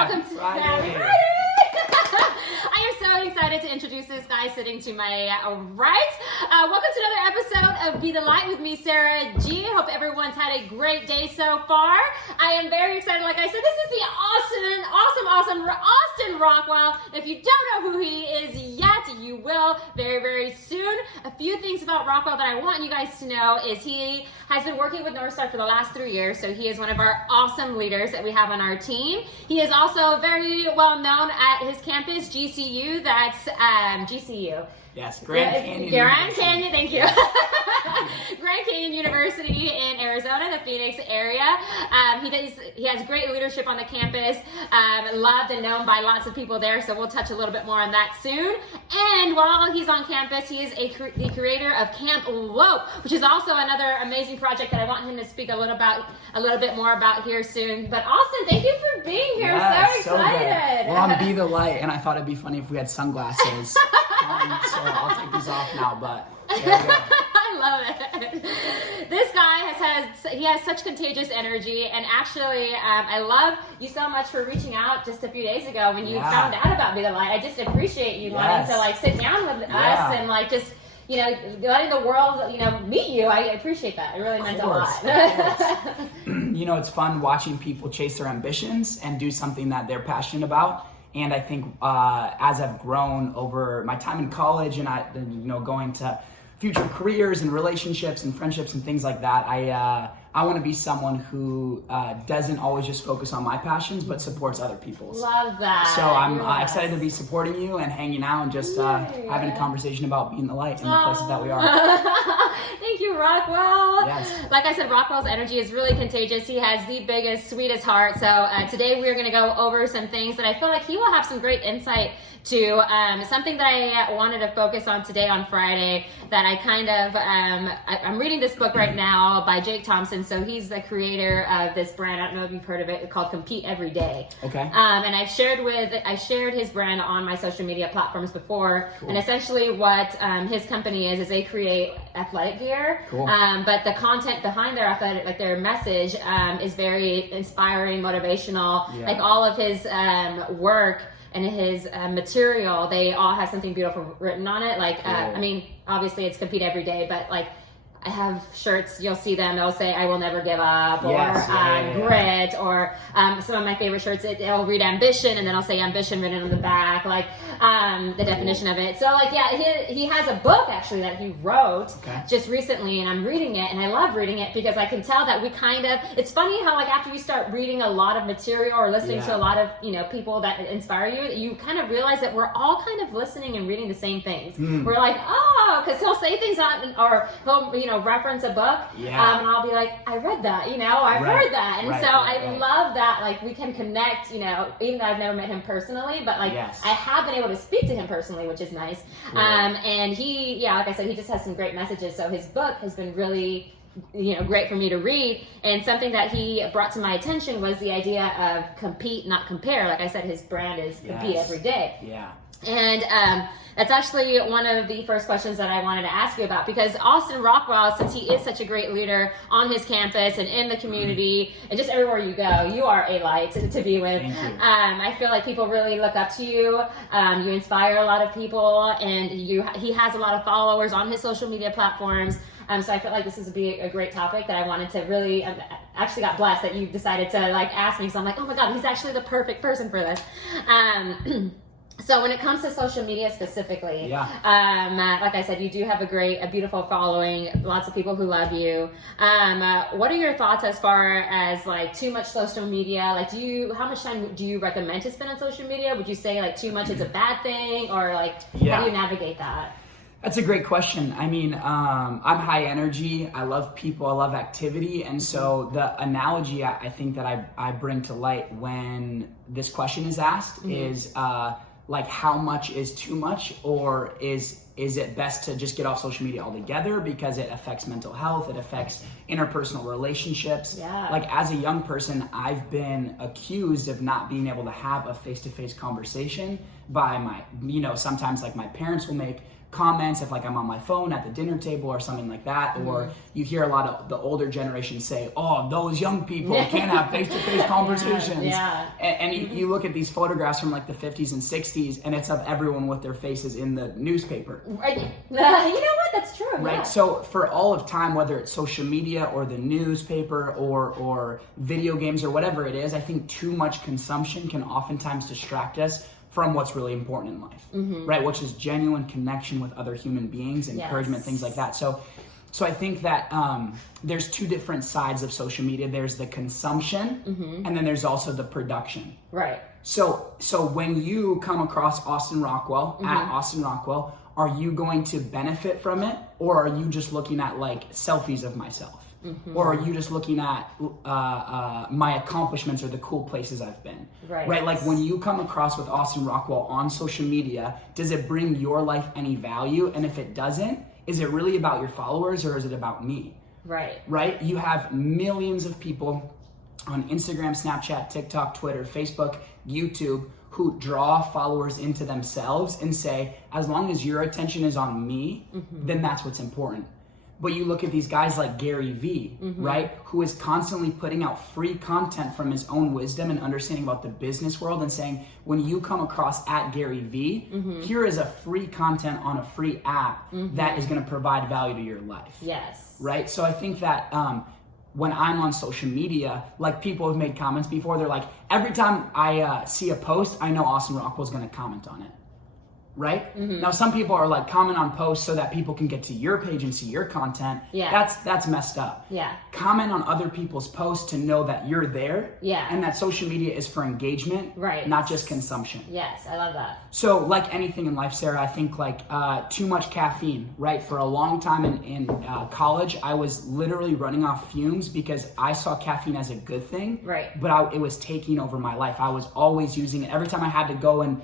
welcome to Friday. I am so excited to introduce this guy sitting to my right. Welcome to another episode of Be the Light with me, Sarah G. Hope everyone's had a great day so far. I am very excited. Like I said, this is the awesome Austin Rockwell. If you don't know who he is yet, you will very soon. A few things about Rockwell that I want you guys to know is he has been working with North Star for the last 3 years, so he is one of our awesome leaders that we have on our team. He is also very well known at his campus, GCU. That's GCU. Yes, Grand Canyon. Grand Canyon, thank you. Grand Canyon University in Arizona, the Phoenix area. He has great leadership on the campus, loved and known by lots of people there, so we'll touch a little bit more on that soon. And while he's on campus, he is the creator of Camp Lope, which is also another amazing project that I want him to speak a little bit more about here soon. But Austin, thank you for being here. Yes, So excited. Well, I'm Be the Light, and I thought it'd be funny if we had sunglasses. So I'll take these off now, but there we go. I love it. This guy has such contagious energy, and actually, I love you so much for reaching out just a few days ago when you found out about Be the Light. I just appreciate you wanting to sit down with us and just letting the world meet you. I appreciate that. It really meant a lot. It's fun watching people chase their ambitions and do something that they're passionate about. And I think as I've grown over my time in college and going to future careers and relationships and friendships and things like that, I want to be someone who doesn't always just focus on my passions, but supports other people's. Love that. So I'm excited to be supporting you and hanging out and just having a conversation about being the light in the places that we are. Thank you, Rockwell. Yes. Like I said, Rockwell's energy is really contagious. He has the biggest, sweetest heart. So today we're going to go over some things that I feel like he will have some great insight to. Something that I wanted to focus on today on Friday that I I'm reading this book right now by Jake Thompson. So he's the creator of this brand. I don't know if you've heard of it. It's called Compete Every Day. Okay. And I shared his brand on my social media platforms before. Cool. And essentially what his company is they create athletic gear. Cool. But the content behind their athletic, like their message, is very inspiring, motivational. Yeah. Like all of his work and his material, they all have something beautiful written on it. Like, obviously it's Compete Every Day, but like, I have shirts, you'll see them, they'll say, I will never give up, or grit, or some of my favorite shirts, it'll read ambition, and then I'll say ambition written on the back, like the definition of it. So he has a book actually that he wrote just recently, and I'm reading it, and I love reading it because I can tell that it's funny how after you start reading a lot of material or listening to a lot of, people that inspire you, you kind of realize that we're all kind of listening and reading the same things. We're like, because he'll say things or he'll, reference a book, and I'll be like, I read that, I've heard that, and I love that, we can connect, even though I've never met him personally, but I have been able to speak to him personally, which is nice. Cool. And he, like I said, he just has some great messages. So his book has been really, great for me to read. And something that he brought to my attention was the idea of compete, not compare. Like I said, his brand is Compete Every Day. Yeah. And that's actually one of the first questions that I wanted to ask you about, because Austin Rockwell, since he is such a great leader on his campus and in the community and just everywhere you go, you are a light to be with. Thank you. I feel like people really look up to you. You inspire a lot of people, and he has a lot of followers on his social media platforms. So I feel like this is a great topic that I wanted to really, actually got blessed that you decided to ask me. So I'm like, oh my God, he's actually the perfect person for this. So when it comes to social media specifically, like I said, you do have a beautiful following, lots of people who love you. What are your thoughts as far as too much social media? How much time do you recommend to spend on social media? Would you say too much is a bad thing, or how do you navigate that? That's a great question. I mean, I'm high energy. I love people. I love activity. And so the analogy I think that I bring to light when this question is asked is how much is too much, or is it best to just get off social media altogether because it affects mental health, it affects interpersonal relationships. As a young person, I've been accused of not being able to have a face-to-face conversation by my, sometimes my parents will make comments if like I'm on my phone at the dinner table or something like that, or you hear a lot of the older generation say, oh, those young people can't have face-to-face conversations. And you look at these photographs from like the 50s and 60s, and it's of everyone with their faces in the newspaper. Right. You know what? That's true. Right. Yeah. So for all of time, whether it's social media or the newspaper or video games or whatever it is, I think too much consumption can oftentimes distract us from what's really important in life, right? Which is genuine connection with other human beings, encouragement, things like that. So I think that there's two different sides of social media. There's the consumption, and then there's also the production. Right. So when you come across Austin Rockwell, at Austin Rockwell, are you going to benefit from it, or are you just looking at like selfies of myself? Or are you just looking at my accomplishments or the cool places I've been? Right. Like when you come across with Austin Rockwell on social media, does it bring your life any value? And if it doesn't, is it really about your followers or is it about me? Right. You have millions of people on Instagram, Snapchat, TikTok, Twitter, Facebook, YouTube who draw followers into themselves and say, as long as your attention is on me, then that's what's important. But you look at these guys like Gary Vee, right? Who is constantly putting out free content from his own wisdom and understanding about the business world and saying, when you come across at Gary Vee, here is a free content on a free app that is going to provide value to your life. Yes. Right? So I think that when I'm on social media, like people have made comments before, they're like, every time I see a post, I know Austin Rockwell's going to comment on it. Right? Now some people are like comment on posts so that people can get to your page and see your content. That's messed up. Comment on other people's posts to know that you're there. And that social media is for engagement, not just consumption. Yes, I love that. So like anything in life, Sarah, I think like too much caffeine, right? For a long time in college, I was literally running off fumes because I saw caffeine as a good thing. But it was taking over my life. I was always using it. Every time I had to go and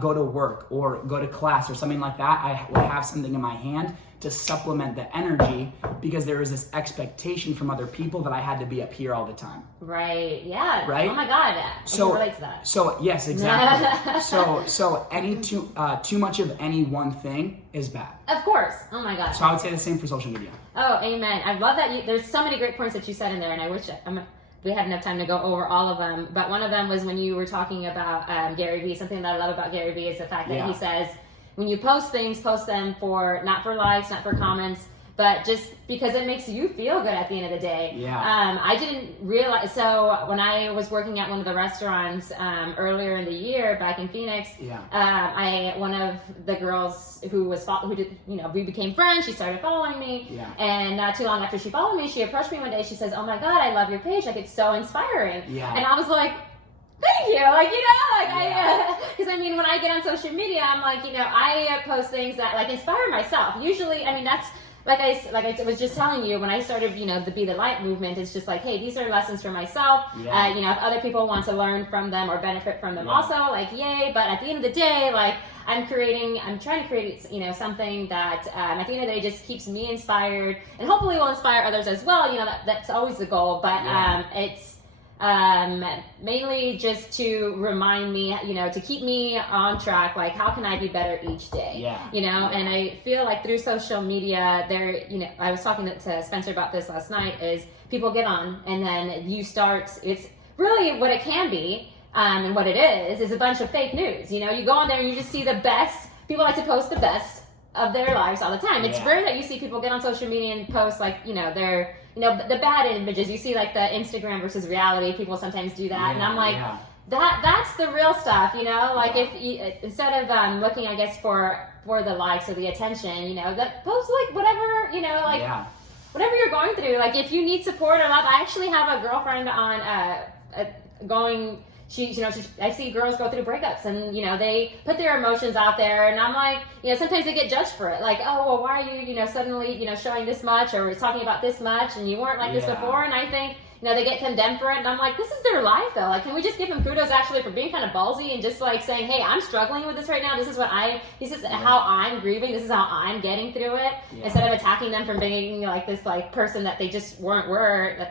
go to work or go to class or something like that, I would have something in my hand to supplement the energy because there was this expectation from other people that I had to be up here all the time. Right. Oh my God. I can relate to that. So yes, exactly. so any too much of any one thing is bad. Of course. Oh my God. So I would say the same for social media. Oh, amen. I love that. There's so many great points that you said in there, and I wish we had enough time to go over all of them, but one of them was when you were talking about Gary Vee. Something that I love about Gary Vee is the fact that he says, when you post things, post them not for likes, not for comments, but just because it makes you feel good at the end of the day. I didn't realize, so when I was working at one of the restaurants earlier in the year back in Phoenix, one of the girls who did, we became friends, she started following me, and not too long after she followed me, she approached me one day, she says, oh my God, I love your page, like it's so inspiring. And I was like, thank you, because when I get on social media, I'm like, I post things that like inspire myself. Usually, that's like I was just telling you, when I started, the Be the Light movement, it's just like, hey, these are lessons for myself. If other people want to learn from them or benefit from them also, like, yay. But at the end of the day, like, I'm trying to create, something that at the end of the day just keeps me inspired and hopefully will inspire others as well. That's always the goal, but it's mainly just to remind me, to keep me on track, like how can I be better each day? And I feel like through social media I was talking to Spencer about this last night, is people get on and then it's really what it can be, and what it is a bunch of fake news. You go on there and you just see the best. People like to post the best of their lives all the time. It's rare that you see people get on social media and post like, their the bad images. You see like the Instagram versus reality, people sometimes do that, and I'm like, that's the real stuff, if you, instead of looking, I guess, for the likes or the attention, that post like whatever, whatever you're going through. Like if you need support or love, I actually have a girlfriend on I see girls go through breakups and, they put their emotions out there, and I'm like, sometimes they get judged for it. Like, oh, well, why are you, suddenly, showing this much or talking about this much and you weren't like this before? And I think, they get condemned for it. And I'm like, this is their life though. Like, can we just give them kudos actually for being kind of ballsy and just like saying, hey, I'm struggling with this right now. This is how I'm grieving. This is how I'm getting through it. Instead of attacking them for being like this like person that they just were,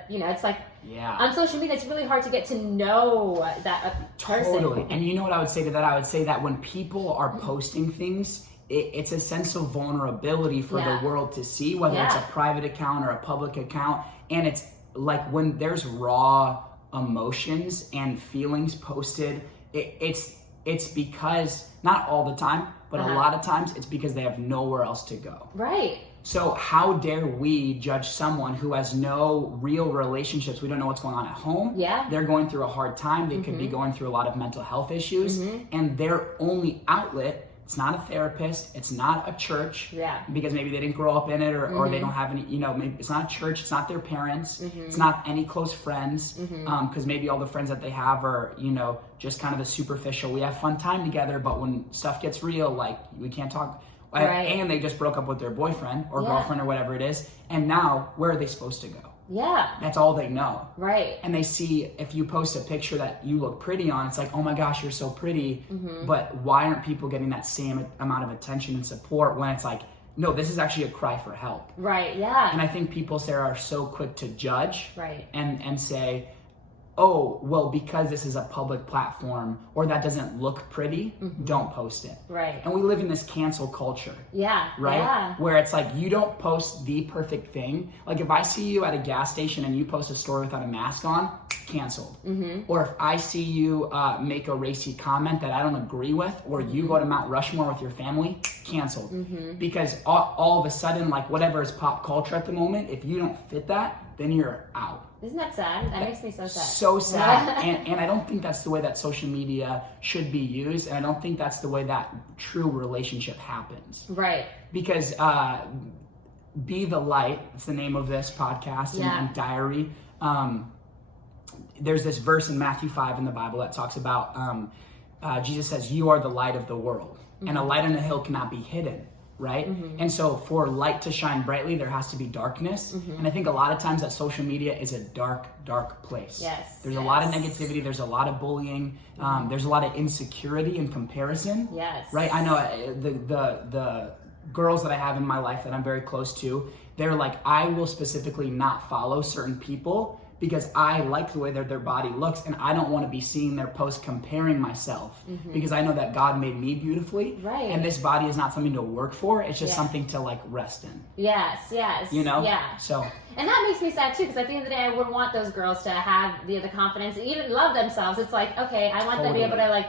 it's like, on social media, it's really hard to get to know that person. Totally. And you know what I would say to that? I would say that when people are posting things, it's a sense of vulnerability for the world to see, whether it's a private account or a public account. And it's like when there's raw emotions and feelings posted, it's because, not all the time, but a lot of times it's because they have nowhere else to go. Right. So how dare we judge someone who has no real relationships? We don't know what's going on at home. Yeah. They're going through a hard time. They could be going through a lot of mental health issues. And their only outlet, it's not a therapist, it's not a church. Yeah. Because maybe they didn't grow up in it, or they don't have any, maybe it's not a church, it's not their parents, it's not any close friends, because maybe all the friends that they have are, just kind of the superficial. We have fun time together, but when stuff gets real, like, we can't talk. Right. And they just broke up with their boyfriend or girlfriend or whatever it is. And now, where are they supposed to go? Yeah. That's all they know. Right. And they see, if you post a picture that you look pretty on, it's like, oh my gosh, you're so pretty. But why aren't people getting that same amount of attention and support when it's like, no, this is actually a cry for help. Right, yeah. And I think people, Sarah, are so quick to judge and say, oh, well, because this is a public platform or that doesn't look pretty, don't post it. Right. And we live in this cancel culture. Yeah. Right? Yeah. Where it's like, you don't post the perfect thing. Like, if I see you at a gas station and you post a story without a mask on, canceled. Or if I see you make a racy comment that I don't agree with, or you go to Mount Rushmore with your family, canceled. Because all of a sudden, like, whatever is pop culture at the moment, if you don't fit that, then you're out. Isn't that sad? That makes me so sad. So sad. And I don't think that's the way that social media should be used. And I don't think that's the way that true relationship happens. Right. Because Be the Light, it's the name of this podcast and diary. There's this verse in Matthew 5 in the Bible that talks about, Jesus says, you are the light of the world. And a light on a hill cannot be hidden. Right? And so for light to shine brightly, there has to be darkness. And I think a lot of times that social media is a dark, dark place. Yes. There's a lot of negativity. There's a lot of bullying. There's a lot of insecurity and comparison. Yes. Right? I know the girls that I have in my life that I'm very close to, they're like, I will specifically not follow certain people because I like the way that their body looks, and I don't want to be seeing their posts comparing myself because I know that God made me beautifully, right? And this body is not something to work for; it's just something to like rest in. Yes, yes, yeah. So, and that makes me sad too, because at the end of the day, I would want those girls to have the confidence and even love themselves. It's like, okay, I want them to be able to like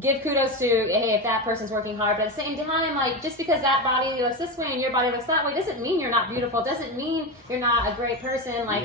give kudos to, hey, if that person's working hard, but at the same time, like, just because that body looks this way and your body looks that way doesn't mean you're not beautiful, doesn't mean you're not a great person. Like,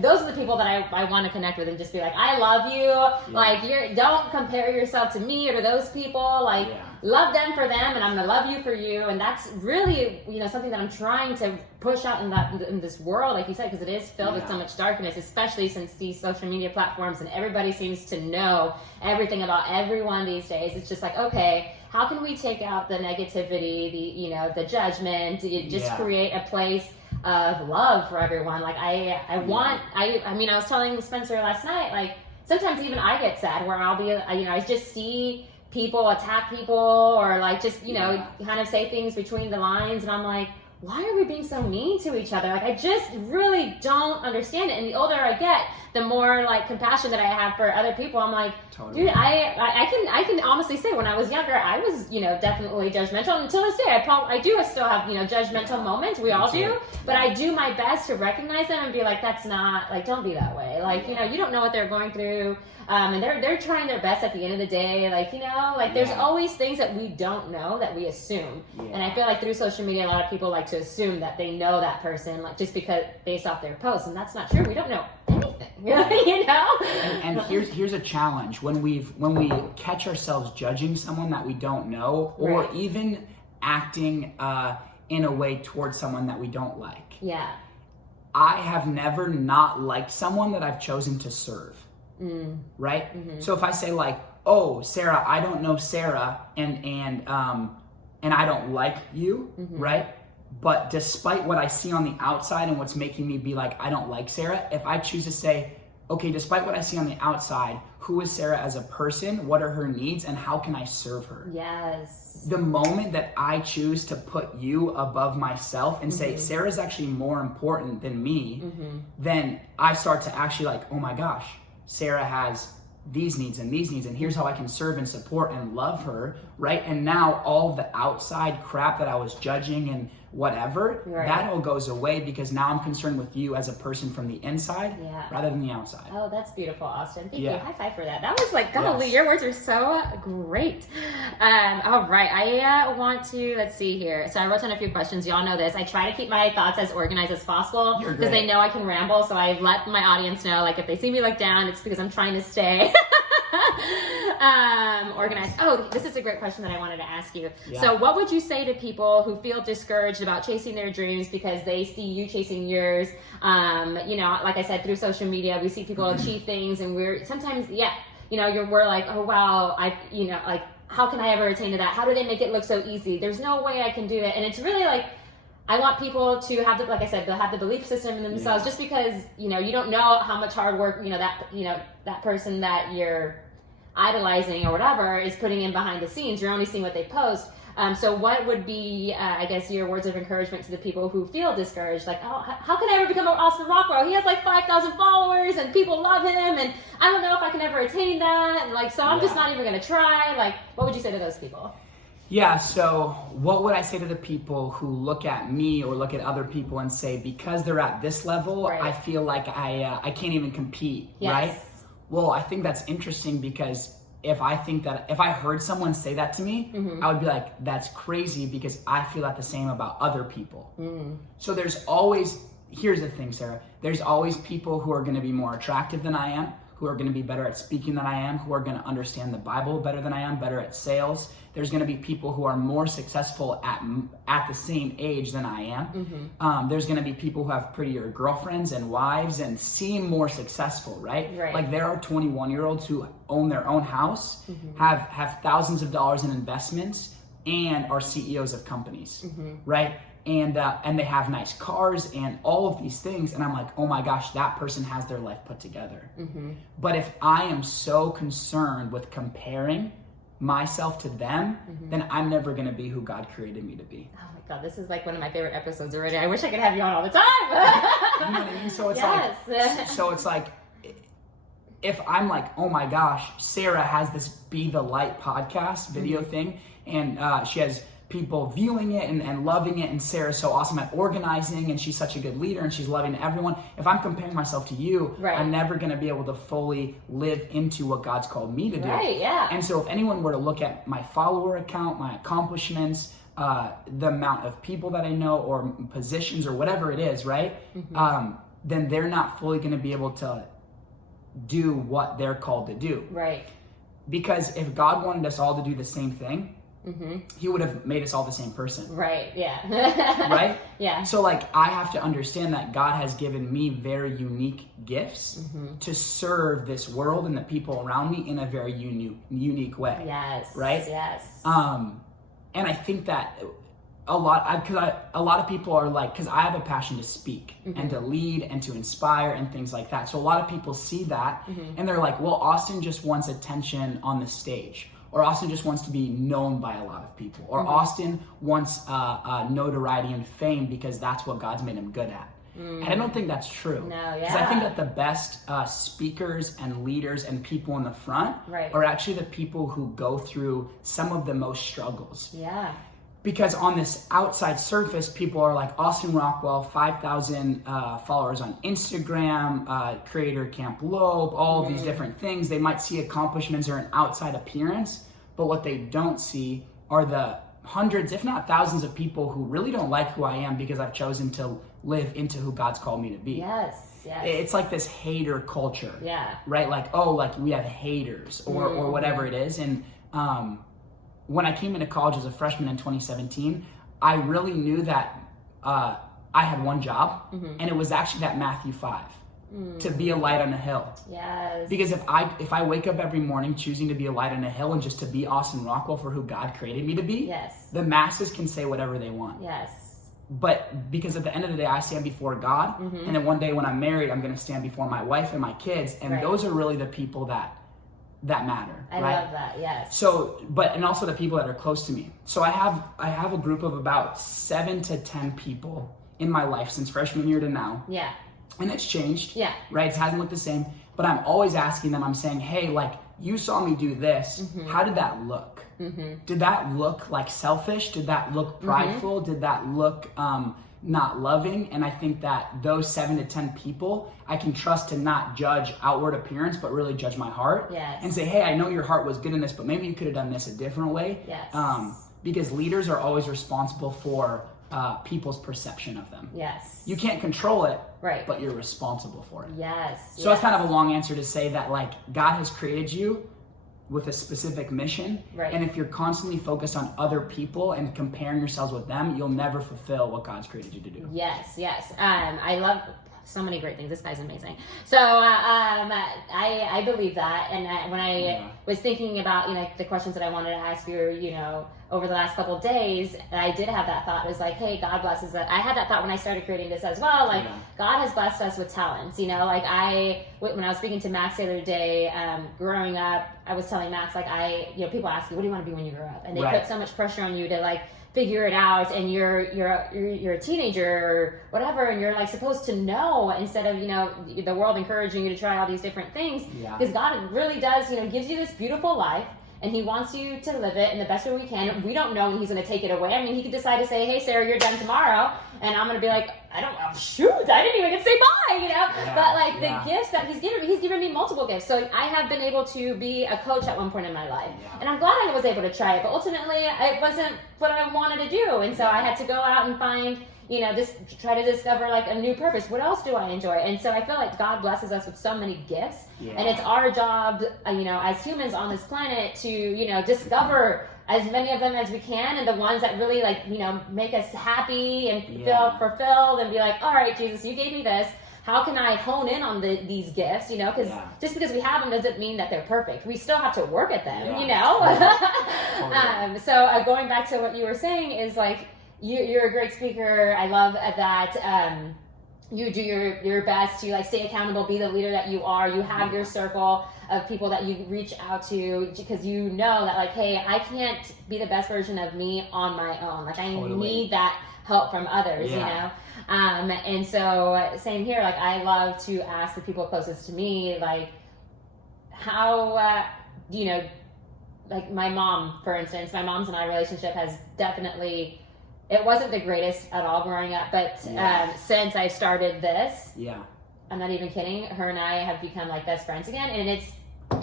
those are the people that I want to connect with and just be like, I love you. Like, don't compare yourself to me or to those people. Like, love them for them, and I'm gonna love you for you. And that's really, something that I'm trying to push out in this world, like you said, because it is filled with so much darkness, especially since these social media platforms and everybody seems to know everything about everyone these days. It's just like, okay, how can we take out the negativity, the judgment, just create a place of love for everyone? Like, I was telling Spencer last night, like, sometimes even I get sad where I'll be, I just see people attack people or like just, kind of say things between the lines, and I'm like, why are we being so mean to each other? Like, I just really don't understand it. And the older I get, the more like compassion that I have for other people. I'm like, dude, I can honestly say when I was younger, I was, definitely judgmental. And until this day, I do still have, judgmental moments. We all do. But I do my best to recognize them and be like, that's not, like, don't be that way. Like, you don't know what they're going through. And they're trying their best at the end of the day. Like, there's always things that we don't know that we assume. Yeah. And I feel like through social media, a lot of people like to assume that they know that person, like, just because based off their posts. And that's not true. We don't know anything, And here's a challenge. When we catch ourselves judging someone that we don't know, or even acting in a way towards someone that we don't like. Yeah. I have never not liked someone that I've chosen to serve. Right? So if I say like, oh, Sarah, I don't know Sarah, and I don't like you, right? But despite what I see on the outside and what's making me be like, I don't like Sarah, if I choose to say, okay, despite what I see on the outside, who is Sarah as a person? What are her needs? And how can I serve her? Yes. The moment that I choose to put you above myself and say, Sarah's actually more important than me, then I start to actually like, oh my gosh, Sarah has these needs and these needs, and here's how I can serve and support and love her, right? And now all the outside crap that I was judging and whatever, that all goes away because now I'm concerned with you as a person from the inside rather than the outside. Oh, that's beautiful, Austin. Thank you. High five for that. That was like, golly, your words are so great. All right, I want to, let's see here. So I wrote down a few questions. Y'all know this. I try to keep my thoughts as organized as possible because they know I can ramble. So I let my audience know, like, if they see me look down, it's because I'm trying to stay organized. Oh, this is a great question that I wanted to ask you. So what would you say to people who feel discouraged about chasing their dreams because they see you chasing yours? You know, like I said, through social media, we see people achieve things, and we're sometimes, we're like, oh wow, like, how can I ever attain to that? How do they make it look so easy? There's no way I can do it. And it's really like, I want people to have the, like I said, they'll have the belief system in themselves, just because, you don't know how much hard work, that person that you're idolizing or whatever is putting in behind the scenes. You're only seeing what they post. So what would be, I guess, your words of encouragement to the people who feel discouraged? Like, oh, how can I ever become Austin Rockwell? He has like 5,000 followers and people love him, and I don't know if I can ever attain that. And like, so I'm just not even going to try. Like, what would you say to those people? Yeah, so what would I say to the people who look at me or look at other people and say, because they're at this level, I feel like I can't even compete, right? Well, I think that's interesting, because if I heard someone say that to me, I would be like, that's crazy, because I feel that the same about other people. So there's always, here's the thing, Sarah, there's always people who are going to be more attractive than I am, who are going to be better at speaking than I am, who are going to understand the Bible better than I am, better at sales. There's going to be people who are more successful at the same age than I am. There's going to be people who have prettier girlfriends and wives and seem more successful, right? Like, there are 21-year-olds who own their own house, have thousands of dollars in investments, and are CEOs of companies, right? And they have nice cars and all of these things. And I'm like, oh my gosh, that person has their life put together. But if I am so concerned with comparing myself to them, then I'm never going to be who God created me to be. Oh my God, this is like one of my favorite episodes already. I wish I could have you on all the time. You know what I mean? So it's like, if I'm like, oh my gosh, Sarah has this Be the Light podcast video thing, and she has people viewing it and loving it, and Sarah's so awesome at organizing, and she's such a good leader, and she's loving everyone. If I'm comparing myself to you, I'm never going to be able to fully live into what God's called me to do. And so if anyone were to look at my follower account, my accomplishments, the amount of people that I know, or positions, or whatever it is, right? Then they're not fully going to be able to do what they're called to do. Because if God wanted us all to do the same thing, he would have made us all the same person. Right? So like, I have to understand that God has given me very unique gifts to serve this world and the people around me in a very unique way. Right? And I think that a lot of people are like, because I have a passion to speak and to lead and to inspire and things like that. So a lot of people see that and they're like, well, Austin just wants attention on the stage. Or Austin just wants to be known by a lot of people. Or Austin wants notoriety and fame because that's what God's made him good at. And I don't think that's true. Because I think that the best speakers and leaders and people in the front are actually the people who go through some of the most struggles. Because on this outside surface, people are like, Austin Rockwell, 5,000 followers on Instagram, creator Camp Loeb, all of these different things. They might see accomplishments or an outside appearance, but what they don't see are the hundreds, if not thousands, of people who really don't like who I am because I've chosen to live into who God's called me to be. It's like this hater culture, right? Like, oh, like we have haters or whatever it is. And when I came into college as a freshman in 2017, I really knew that I had one job, and it was actually that Matthew 5, to be a light on a hill. Because if I wake up every morning choosing to be a light on a hill and just to be Austin Rockwell for who God created me to be, the masses can say whatever they want. But because at the end of the day, I stand before God, and then one day when I'm married, I'm going to stand before my wife and my kids, and those are really the people that matter. I love that. So, and also the people that are close to me. So I have a group of about 7 to 10 people in my life since freshman year to now. and it's changed. Yeah. Right? It hasn't looked the same. But I'm always asking them, I'm saying, hey, like, you saw me do this. How did that look? Did that look like selfish? Did that look prideful? Did that look not loving? And I think that those 7 to 10 people, I can trust to not judge outward appearance, but really judge my heart. Yes. And say, hey, I know your heart was good in this, but maybe you could have done this a different way. Yes. Because leaders are always responsible for people's perception of them. Yes. You can't control it, right, but you're responsible for it. Yes. So it's kind of a long answer to say that, like, God has created you with a specific mission. Right. And if you're constantly focused on other people and comparing yourselves with them, you'll never fulfill what God's created you to do. Yes, yes. I love so many great things. This guy's amazing. So I believe that. And when I was thinking about, you know, the questions that I wanted to ask you, you know, over the last couple of days, I did have that thought. It was like, hey, God blesses us. I had that thought when I started creating this as well. Like, God has blessed us with talents. You know, like when I was speaking to Max the other day, growing up, I was telling Max, like, you know, people ask you, what do you want to be when you grow up? And they put so much pressure on you to, like, figure it out, and you're a teenager or whatever, and you're like supposed to know, instead of, you know, the world encouraging you to try all these different things. Because God really does, you know, gives you this beautiful life, and he wants you to live it in the best way we can. We don't know when he's going to take it away. I mean, he could decide to say, hey, Sarah, you're done tomorrow. And I'm going to be like, I don't know, shoot, I didn't even get to say bye, you know? But like the gifts that he's given me multiple gifts. So I have been able to be a coach at one point in my life. And I'm glad I was able to try it. But ultimately, it wasn't what I wanted to do. And so I had to go out and find, you know, just try to discover like a new purpose. What else do I enjoy? And so I feel like God blesses us with so many gifts. And it's our job, you know, as humans on this planet to, you know, discover as many of them as we can, and the ones that really, like, you know, make us happy and feel fulfilled, and be like, all right, Jesus, you gave me this. How can I hone in on these gifts, you know? Because just because we have them doesn't mean that they're perfect. We still have to work at them, you know? So going back to what you were saying is, like, you're a great speaker. I love that you do your best to, like, stay accountable, be the leader that you are. You have your circle of people that you reach out to, because you know that, like, hey, I can't be the best version of me on my own. Like, I need that help from others, you know? And so same here, like, I love to ask the people closest to me, like, how, you know, like my mom, for instance, my mom's and I relationship has definitely, it wasn't the greatest at all growing up, but since I started this, I'm not even kidding, her and I have become like best friends again, and it's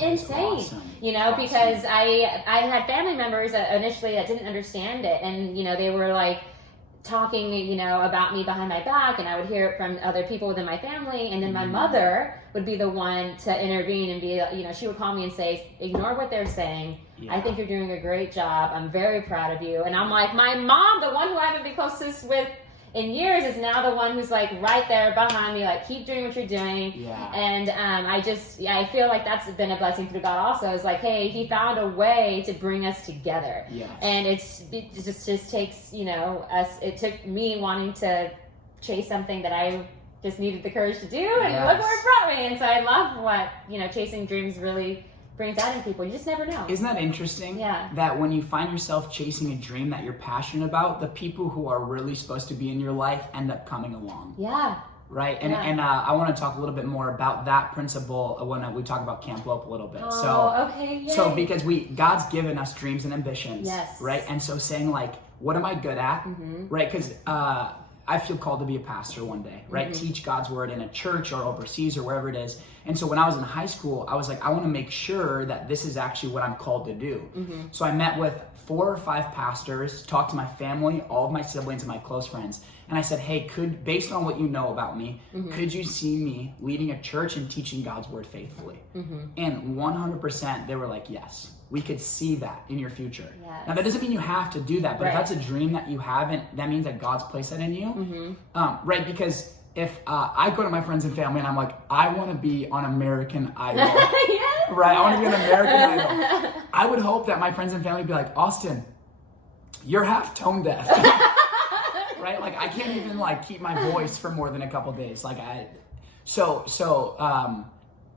insane, you know, because I had family members initially that didn't understand it, and, you know, they were like talking, you know, about me behind my back, and I would hear it from other people within my family, and then my mother would be the one to intervene and be, you know, she would call me and say, ignore what they're saying. I think you're doing a great job. I'm very proud of you. And I'm like, my mom, the one who I haven't been closest with in years, is now the one who's like right there behind me, like, keep doing what you're doing. And I feel like that's been a blessing through God also. Is like, hey, he found a way to bring us together. And it just takes, you know, it took me wanting to chase something that I just needed the courage to do, and look where it brought me. And so I love what, you know, chasing dreams really brings out in people. You just never know. Isn't that interesting? That when you find yourself chasing a dream that you're passionate about, the people who are really supposed to be in your life end up coming along. Right? And I want to talk a little bit more about that principle when we talk about Camp Lope a little bit. So because God's given us dreams and ambitions, right? And so saying, like, what am I good at, right? Because I feel called to be a pastor one day, right? Teach God's word in a church or overseas or wherever it is. And so when I was in high school, I was like, I want to make sure that this is actually what I'm called to do. So I met with 4 or 5 pastors, talked to my family, all of my siblings and my close friends. And I said, hey, based on what you know about me, could you see me leading a church and teaching God's word faithfully? And 100% they were like, yes, we could see that in your future. Now, that doesn't mean you have to do that, but if that's a dream that you have, and that means that God's placed that in you, right? Because if I go to my friends and family and I'm like, I want to be on American Idol, right? I want to be on American Idol. I would hope that my friends and family would be like, Austin, you're half tone deaf. Right? Like, I can't even, like, keep my voice for more than a couple days. Like,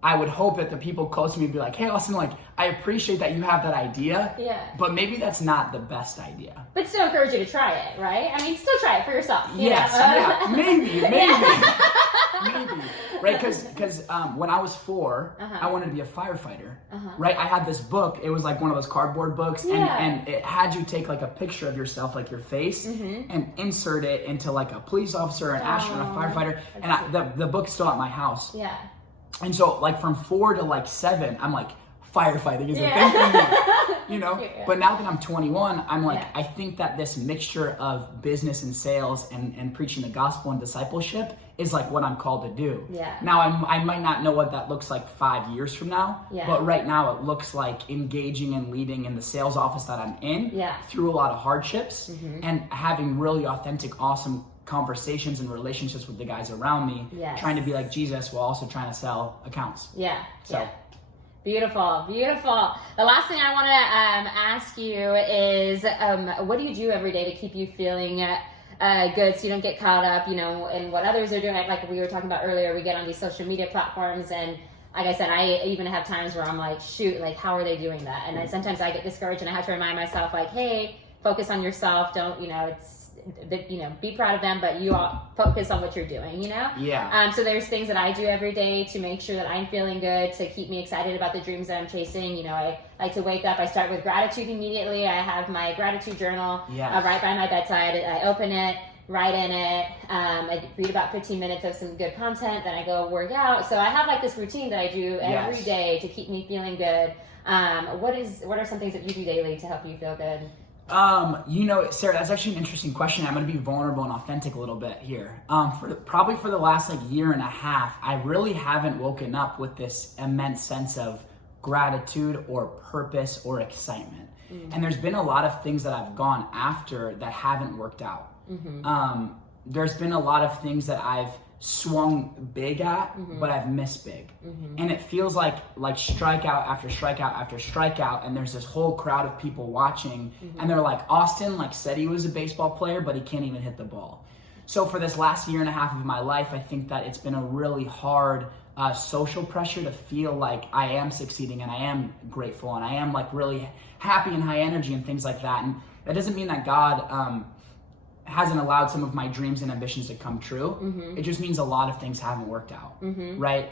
I would hope that the people close to me would be like, hey, Austin, like, I appreciate that you have that idea, but maybe that's not the best idea. But still encourage you to try it, right? I mean, still try it for yourself. Yes, maybe. Maybe, right? Because when I was 4, I wanted to be a firefighter, right? I had this book. It was like one of those cardboard books, and it had you take like a picture of yourself, like your face, and insert it into like a police officer, an astronaut, a firefighter. And the book's still at my house. Yeah. And so like from 4 to like 7, I'm like, firefighting is a thing for me, you know? Yeah. But now that I'm 21, I'm like, I think that this mixture of business and sales and preaching the gospel and discipleship is like what I'm called to do. Yeah. Now, I might not know what that looks like 5 years from now, but right now it looks like engaging and leading in the sales office that I'm in through a lot of hardships and having really authentic, awesome conversations and relationships with the guys around me, trying to be like Jesus while also trying to sell accounts. Yeah. So. Yeah. Beautiful, beautiful. The last thing I want to ask you is, what do you do every day to keep you feeling good, so you don't get caught up, you know, in what others are doing? Like we were talking about earlier, we get on these social media platforms, and like I said, I even have times where I'm like, shoot, like how are they doing that? And then sometimes I get discouraged, and I have to remind myself, like, hey, focus on yourself. Don't, you know, be proud of them, but you all focus on what you're doing, you know? Yeah. So there's things that I do every day to make sure that I'm feeling good, to keep me excited about the dreams that I'm chasing. You know, I like to wake up, I start with gratitude immediately. I have my gratitude journal right by my bedside. I open it, write in it. I read about 15 minutes of some good content, then I go work out. So I have like this routine that I do every day to keep me feeling good. What are some things that you do daily to help you feel good? You know, Sarah, that's actually an interesting question. I'm going to be vulnerable and authentic a little bit here. Probably for the last like year and a half, I really haven't woken up with this immense sense of gratitude or purpose or excitement. And there's been a lot of things that I've gone after that haven't worked out. There's been a lot of things that I've swung big at, but I've missed big. And it feels like strikeout after strikeout after strikeout, and there's this whole crowd of people watching, and they're like, Austin like said he was a baseball player, but he can't even hit the ball. So for this last year and a half of my life, I think that it's been a really hard social pressure to feel like I am succeeding and I am grateful and I am like really happy and high energy and things like that. And that doesn't mean that God hasn't allowed some of my dreams and ambitions to come true. It just means a lot of things haven't worked out, right?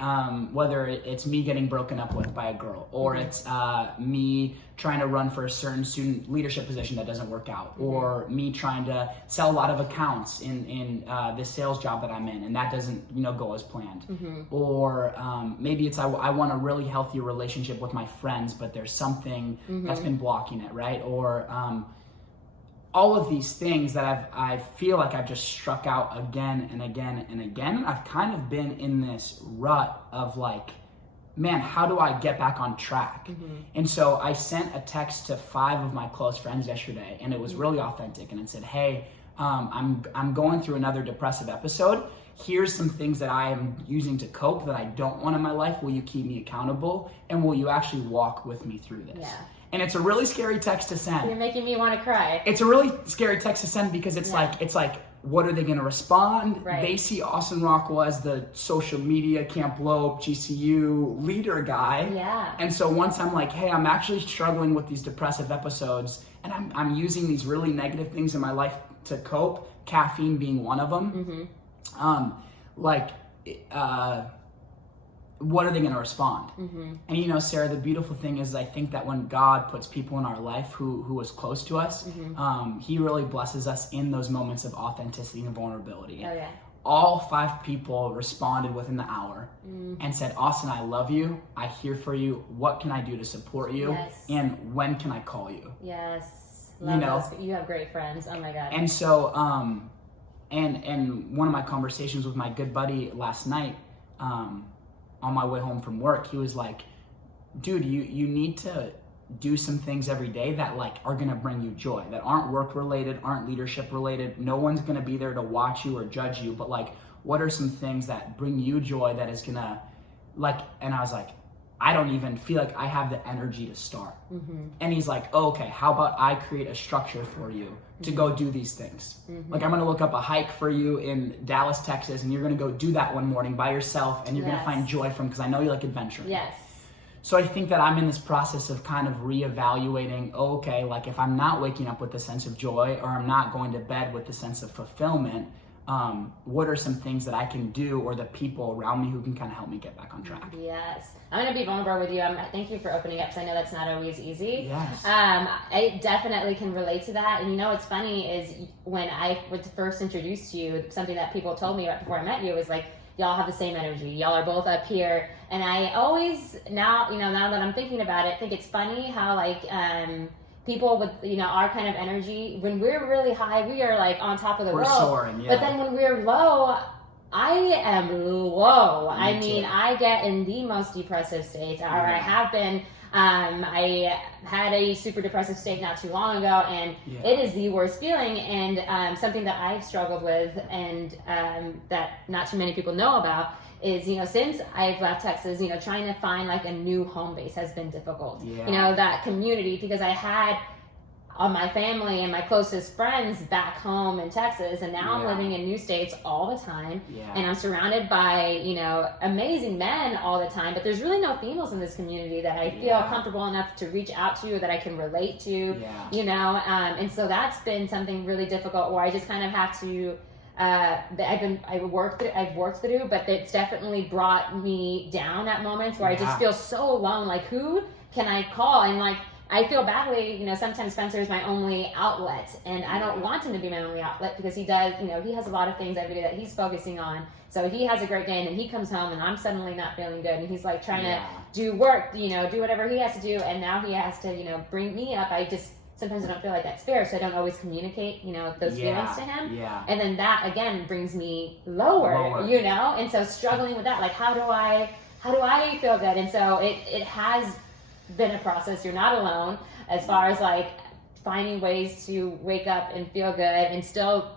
Whether it's me getting broken up with by a girl, or it's me trying to run for a certain student leadership position that doesn't work out, or me trying to sell a lot of accounts in this sales job that I'm in, and that doesn't, you know, go as planned. Or maybe it's I want a really healthy relationship with my friends, but there's something that's been blocking it, right? Or all of these things that I feel like I've just struck out again and again and again. I've kind of been in this rut of like, man, how do I get back on track? And so I sent a text to 5 of my close friends yesterday, and it was really authentic. And it said, hey, I'm going through another depressive episode. Here's some things that I am using to cope that I don't want in my life. Will you keep me accountable? And will you actually walk with me through this? Yeah. And it's a really scary text to send. You're making me want to cry. It's a really scary text to send because it's like, what are they going to respond? Right. They see Austin Rockwell as the social media, Camp Lope, GCU leader guy. Yeah. And so once I'm like, hey, I'm actually struggling with these depressive episodes, and I'm using these really negative things in my life to cope, caffeine being one of them. What are they going to respond? And you know, Sarah, the beautiful thing is I think that when God puts people in our life who is close to us, he really blesses us in those moments of authenticity and vulnerability. Oh, yeah. All 5 people responded within the hour and said, Austin, I love you. I'm here for you. What can I do to support you? Yes. And when can I call you? Yes. Love those. You have great friends. Oh my God. And so, and one of my conversations with my good buddy last night, on my way home from work, he was like, dude, you need to do some things every day that like are gonna bring you joy, that aren't work related, aren't leadership related. No one's gonna be there to watch you or judge you, but like, what are some things that bring you joy that is gonna like, and I was like, I don't even feel like I have the energy to start. And he's like, oh, okay, how about I create a structure for you to go do these things? Like I'm gonna look up a hike for you in Dallas, Texas, and you're gonna go do that one morning by yourself, and you're gonna find joy from, because I know you like adventuring. Yes. So I think that I'm in this process of kind of reevaluating, okay, like if I'm not waking up with the sense of joy, or I'm not going to bed with the sense of fulfillment, what are some things that I can do, or the people around me who can kind of help me get back on track? Yes. I'm going to be vulnerable with you. Thank you for opening up, because I know that's not always easy. Yes. I definitely can relate to that. And what's funny is when I was first introduced to you, something that people told me right before I met you was like, y'all have the same energy. Y'all are both up here. And I always, now that I'm thinking about it, think it's funny how like, people with our kind of energy, when we're really high, we are like on top of the world. We're soaring, yeah. But then when we're low, I am low. Me too. I get in the most depressive states, or I have been. I had a super depressive state not too long ago, and it is the worst feeling, and something that I've struggled with, and that not too many people know about, is since I've left Texas, trying to find like a new home base has been difficult. That community, because I had my family and my closest friends back home in Texas, and now I'm living in new states all the time, and I'm surrounded by amazing men all the time, but there's really no females in this community that I feel comfortable enough to reach out to, that I can relate to, and so that's been something really difficult, where I just kind of have to I've worked through, but it's definitely brought me down at moments where I just feel so alone. Like, who can I call? And like, I feel badly, sometimes Spencer is my only outlet, and I don't want him to be my only outlet, because he does, he has a lot of things every day that he's focusing on. So he has a great day, and then he comes home and I'm suddenly not feeling good, and he's like trying to do work, do whatever he has to do. And now he has to, bring me up. Sometimes I don't feel like that's fair, so I don't always communicate, those feelings to him. And then that again brings me lower, and so struggling with that, like how do I feel good? And so it has been a process. You're not alone as far as like finding ways to wake up and feel good, and still,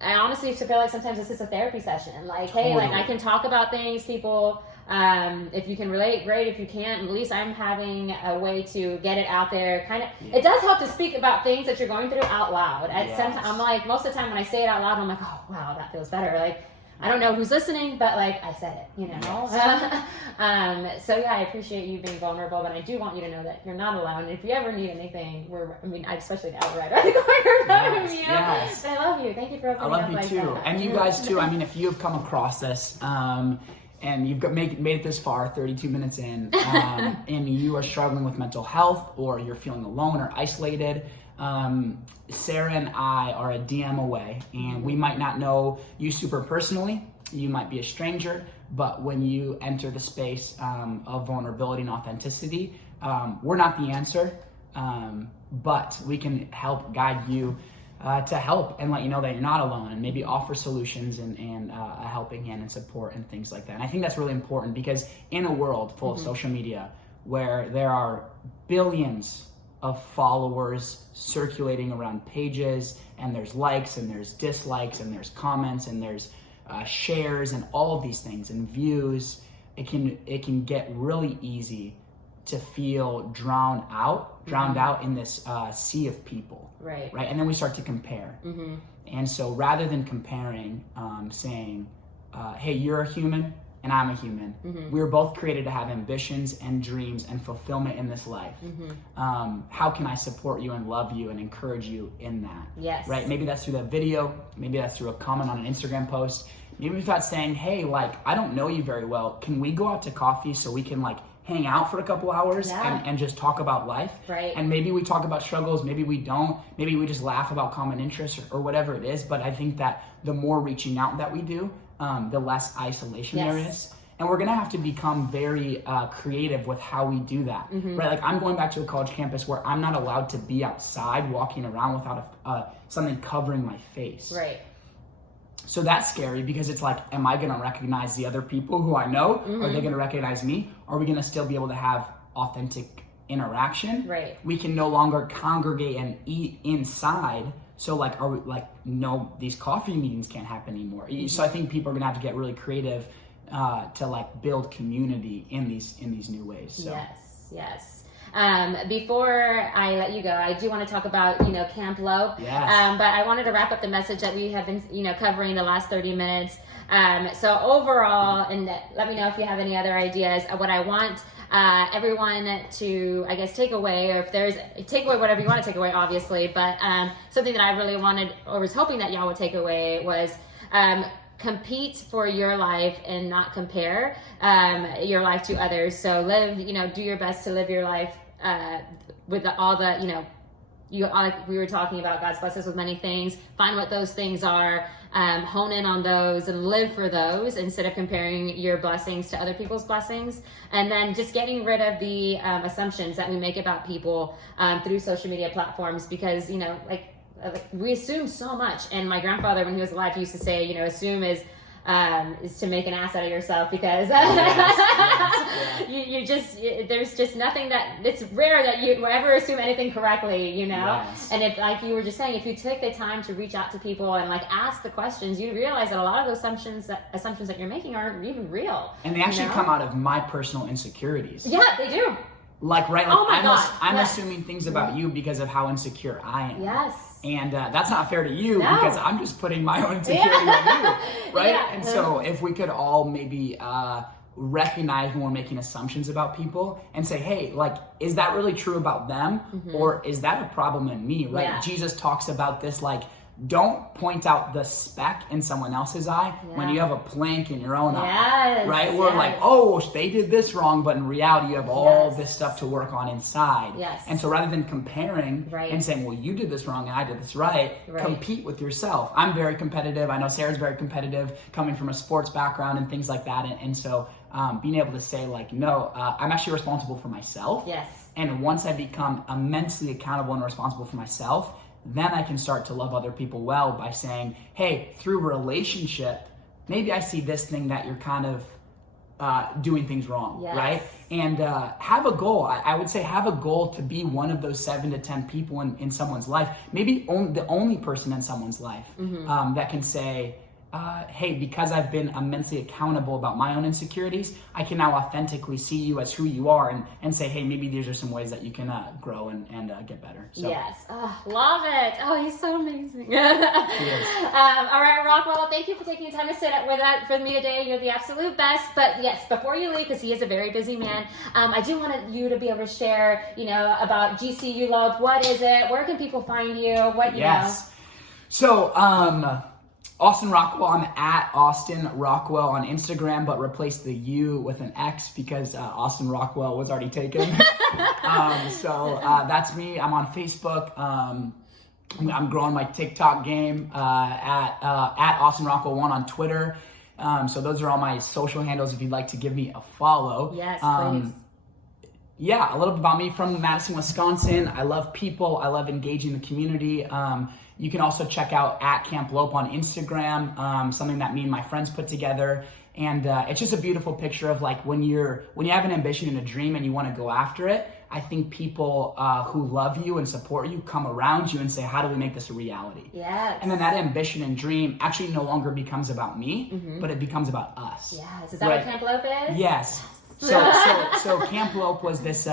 I honestly feel like sometimes this is a therapy session. Like, hey, like I can talk about things, people. If you can relate, great. If you can't, at least I'm having a way to get it out there. It does help to speak about things that you're going through out loud. I'm like, most of the time when I say it out loud, I'm like, oh wow, that feels better. Like, I don't know who's listening, but like I said it, So I appreciate you being vulnerable, but I do want you to know that you're not alone. If you ever need anything, I especially the outright right corner, Yes. I love you. Thank you for opening up. I love you too, and you guys too. I mean, if you have come across this, and you've made it this far, 32 minutes in, and you are struggling with mental health, or you're feeling alone or isolated, Sarah and I are a DM away, and we might not know you super personally. You might be a stranger, but when you enter the space of vulnerability and authenticity, we're not the answer, but we can help guide you to help and let you know that you're not alone, and maybe offer solutions and a helping hand and support and things like that. And I think that's really important, because in a world full of social media where there are billions of followers circulating around pages, and there's likes and there's dislikes and there's comments and there's shares and all of these things and views, it can get really easy to feel drowned out in this sea of people, right? And then we start to compare, and so rather than comparing, saying, hey, you're a human and I'm a human, we were both created to have ambitions and dreams and fulfillment in this life. How can I support you and love you and encourage you in that? Yes. Right? Maybe that's through that video, maybe that's through a comment on an Instagram post, maybe it's about saying, hey, like, I don't know you very well, can we go out to coffee so we can like hang out for a couple hours and just talk about life? Right. And maybe we talk about struggles, maybe we don't, maybe we just laugh about common interests or whatever it is. But I think that the more reaching out that we do, the less isolation there is. And we're gonna have to become very creative with how we do that, right? Like, I'm going back to a college campus where I'm not allowed to be outside walking around without something covering my face. Right. So that's scary, because it's like, am I gonna recognize the other people who I know? Are they gonna recognize me? Are we gonna still be able to have authentic interaction? Right. We can no longer congregate and eat inside. So like, are we like, no, these coffee meetings can't happen anymore. So I think people are gonna have to get really creative to like build community in these new ways. So. Yes. Before I let you go, I do want to talk about, Camp Lope. Yes. But I wanted to wrap up the message that we have been, covering the last 30 minutes. So overall, and let me know if you have any other ideas of what I want everyone to, I guess, take away, or if there's, take away whatever you want to take away, obviously, but something that I really wanted, or was hoping that y'all would take away was, compete for your life and not compare your life to others. So live, do your best to live your life with all the, like we were talking about, God's blessed us with many things. Find what those things are, hone in on those and live for those instead of comparing your blessings to other people's blessings. And then just getting rid of the assumptions that we make about people through social media platforms, because, we assume so much. And my grandfather, when he was alive, he used to say, assume is to make an ass out of yourself, because there's just nothing that, it's rare that you ever assume anything correctly, Yes. And if, like you were just saying, if you took the time to reach out to people and ask the questions, you realize that a lot of those assumptions that you're making aren't even real. And they actually come out of my personal insecurities. Yeah, they do. Oh my God. I'm Yes. assuming things about you because of how insecure I am. Yes. And that's not fair to you, No. because I'm just putting my own insecurity on you, right? Yeah. And so if we could all maybe recognize when we're making assumptions about people and say, hey, is that really true about them? Mm-hmm. Or is that a problem in me, right? Yeah. Jesus talks about this, don't point out the speck in someone else's eye when you have a plank in your own eye, right? We're they did this wrong, but in reality, you have all this stuff to work on inside. Yes. And so rather than comparing and saying, well, you did this wrong and I did this right, compete with yourself. I'm very competitive. I know Sarah's very competitive, coming from a sports background and things like that. And so being able to say, no, I'm actually responsible for myself. Yes. And once I become immensely accountable and responsible for myself, then I can start to love other people well by saying, hey, through relationship, maybe I see this thing that you're kind of doing things wrong, right? And have a goal. I would say have a goal to be one of those 7 to 10 people in someone's life, maybe the only person in someone's life that can say, hey, because I've been immensely accountable about my own insecurities, I can now authentically see you as who you are and say, hey, maybe these are some ways that you can grow and get better. So. Yes. Oh, love it. Oh, he's so amazing. All right, Rockwell, thank you for taking the time to sit with me today. You're the absolute best. But yes, before you leave, because he is a very busy man, I do want you to be able to share, about GCU Lope. What is it? Where can people find you? Yes. So, Austin Rockwell, I'm at Austin Rockwell on Instagram, but replace the U with an X because Austin Rockwell was already taken. So that's me. I'm on Facebook. I'm growing my TikTok game at Austin Rockwell 1 on Twitter. So those are all my social handles if you'd like to give me a follow. Yes, please. Yeah, a little bit about me from Madison, Wisconsin. I love people. I love engaging the community. You can also check out at Camp Lope on Instagram, something that me and my friends put together. And it's just a beautiful picture of when you have an ambition and a dream and you want to go after it. I think people who love you and support you come around you and say, how do we make this a reality? Yes. And then that ambition and dream actually no longer becomes about me, but it becomes about us. Yes. Is that what Camp Lope is? Yes. So Camp Lope was this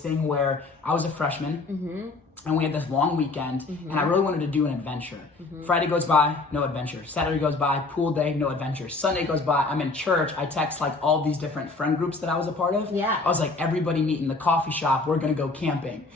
thing where I was a freshman, and we had this long weekend, and I really wanted to do an adventure. Friday goes by, no adventure. Saturday goes by, pool day, no adventure. Sunday goes by, I'm in church. I text all these different friend groups that I was a part of. Yeah. I was like, everybody meet in the coffee shop. We're gonna go camping.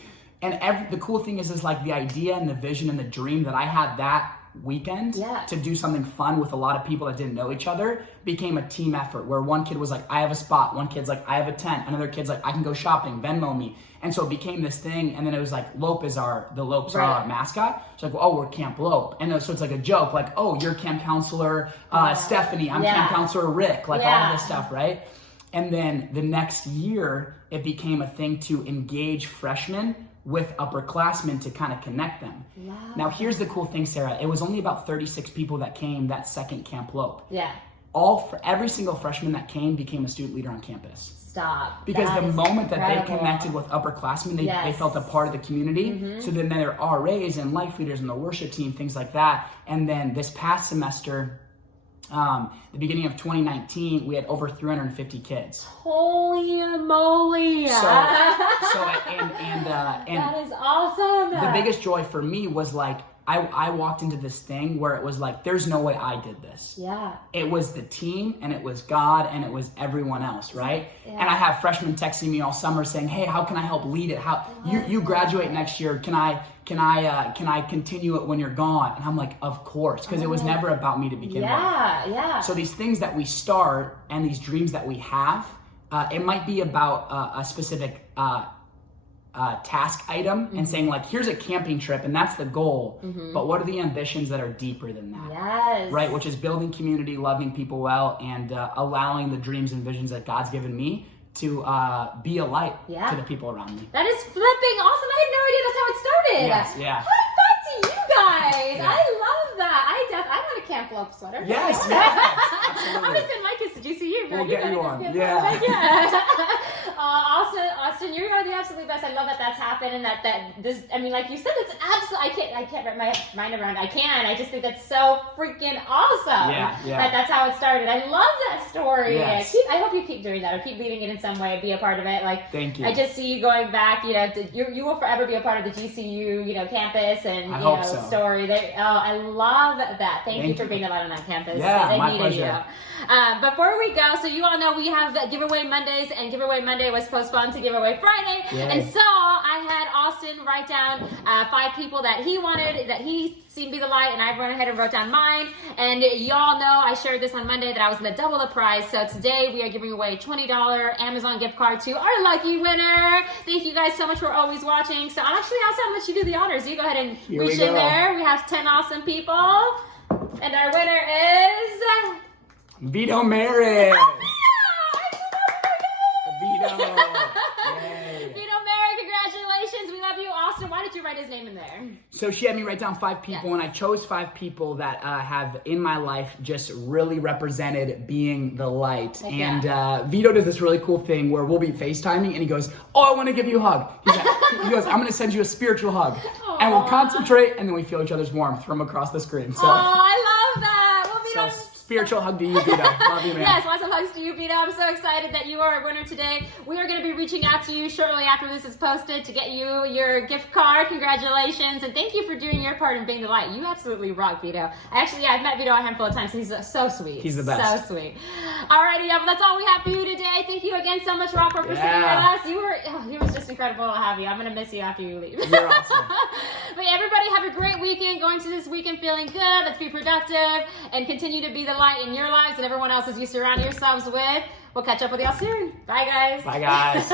And the cool thing is the idea and the vision and the dream that I had that weekend to do something fun with a lot of people that didn't know each other became a team effort where one kid was like, I have a spot. One kid's like, I have a tent. Another kid's like, I can go shopping, Venmo me. And so it became this thing. And then it was like, Lopes are our mascot. It's like, well, we're Camp Lope. And so it's like a joke, oh, you're camp counselor Stephanie. I'm camp counselor Rick, all of this stuff, right? And then the next year, it became a thing to engage freshmen with upperclassmen to kind of connect them. Wow. Now, here's the cool thing, Sarah. It was only about 36 people that came that second Camp Lope. Yeah. Every single freshman that came became a student leader on campus. Stop. Because the moment that incredible. they connected with upperclassmen, they felt a part of the community. So then there are RAs and life leaders and the worship team, things like that. And then this past semester, the beginning of 2019, we had over 350 kids. Holy moly! And that is awesome. The biggest joy for me was like, I walked into this thing where it was like, there's no way I did this. Yeah. It was the team, and it was God, and it was everyone else, right? Yeah. And I have freshmen texting me all summer saying, "Hey, how can I help lead it? How you graduate next year? Can I continue it when you're gone?" And I'm like, "Of course," because it was never about me to begin with. Yeah. So these things that we start and these dreams that we have, it might be about a specific task item and saying like, here's a camping trip and that's the goal, but what are the ambitions that are deeper than that? Yes. Right, which is building community, loving people well, and allowing the dreams and visions that God's given me to be a light to the people around me. That is flipping awesome. I had no idea that's how it started. Yes, yeah. High five to you guys. Yeah. I love that. I want a Camp Lope sweater. Yes, I'm absolutely. gonna send my kids to GCU. We'll get you one. Austin, you're the absolute best. I love that that's happened, and that this. I mean, like you said, it's absolutely. I can't wrap my mind around. I just think that's so freaking awesome. Yeah. That's how it started. I love that story. Yes. I hope you keep doing that, or keep leading it in some way. Be a part of it. Like, thank you. I just see you going back. You will forever be a part of the GCU, campus and story. I love that. Thank you for being a light on that campus. Yeah, they my needed pleasure. you. Before we go, so you all know we have Giveaway Mondays, and Giveaway Monday was postponed to Giveaway Friday. Yay. And so I had Austin write down 5 people that he wanted, that he seen be the light, and I went ahead and wrote down mine. And y'all know I shared this on Monday that I was going to double the prize. So today we are giving away a $20 Amazon gift card to our lucky winner. Thank you guys so much for always watching. So actually, I'll let you do the honors. You go ahead and reach in there. We have 10 awesome people. And our winner is... Vito Merritt. Vito. Vito Merritt, congratulations. We love you. Austin, why did you write his name in there? So she had me write down 5 people, and I chose 5 people that have in my life just really represented being the light. And Vito does this really cool thing where we'll be FaceTiming, and he goes, "Oh, I want to give you a hug." He goes, "I'm going to send you a spiritual hug." Aww. And we'll concentrate, and then we feel each other's warmth from across the screen. So, I love that. Well, Vito, spiritual hug to you, Vito. Love you, man. Yes, lots of hugs to you, Vito. I'm so excited that you are a winner today. We are going to be reaching out to you shortly after this is posted to get you your gift card. Congratulations, and thank you for doing your part in being the light. You absolutely rock, Vito. I've met Vito a handful of times, and he's so sweet. He's the best. So sweet. Alrighty, well, that's all we have for you today. Thank you again so much, Rockwell, for sitting with us. It was just incredible to have you. I'm going to miss you after you leave. You're awesome. But everybody have a great weekend. Going to this weekend feeling good. Let's be productive and continue to be the light in your lives and everyone else's you surround yourselves with. We'll catch up with y'all soon. Bye, guys. Bye, guys.